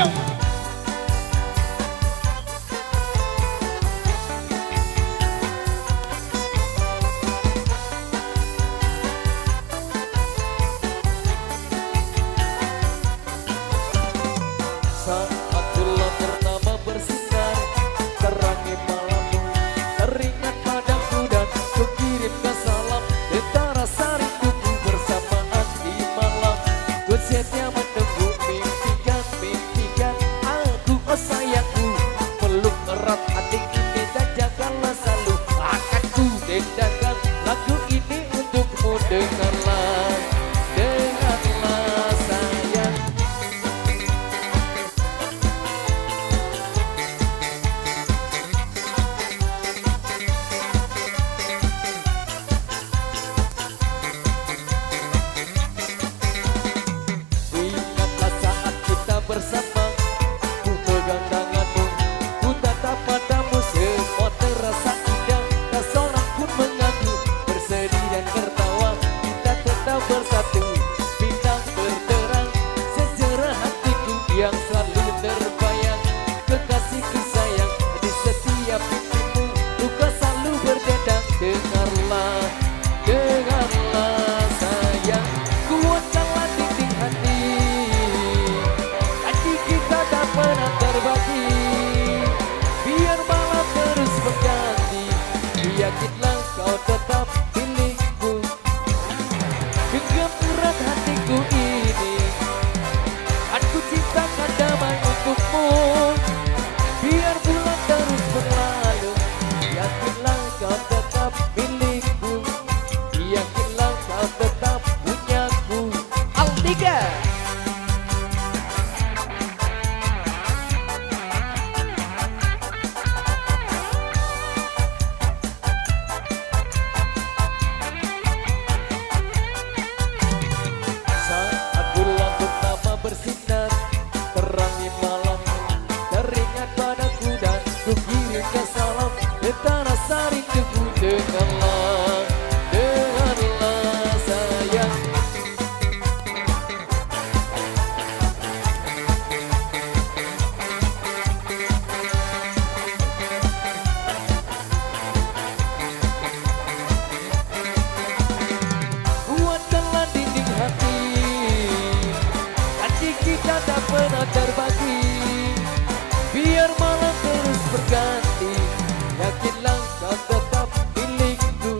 Saat bulan purnama bersinar, terangi malammu, teringat padaku dan ku kirimkan salam. Tentara sarinduku bersamaan di malam, ku setia menunggu, mimpikan aku, oh sayangku. Peluk erat hati ini dan janganlah selalu akan ku dendakan lagu ini untukmu. Dengarlah, dengarlah sayang. Ingatlah saat kita bersama, ku pegang tanganmu, ku tatap matamu, semua terasa indah, tak seorang pun mengganggu. Bersedih dan tertawa, kita tetap bersatu. Bintang berterang, sejarah hatiku yang selalu terbayang. Kekasihku sayang, di setiap mimpimu, luka selalu berdendang. Dengarlah, dengarlah sayang, kuatkanlah titik hati. Janji kita tak pernah terbagi, biar malam terus berganti. Yakinlah kau tetap milikku, genggam erat hatiku ini. Aku cintakan damai untukmu, biar bulan terus berlalu. Yakinlah kau tetap milikku, yakinlah kau tetap punyaku. Altiga. Saat bulan purnama bersinar, terangi malam, teringat padaku dan ku kirimkan salam. Tentara sarinduku, dengarlah, dengarlah sayang. Kuatkanlah dinding hati, janji kita tak pernah terbagi, biar malam terus berganti. Yakinlah kau tetap milikku,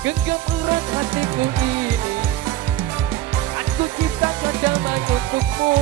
genggam erat hatiku ini. Aku ciptakan damai untukmu,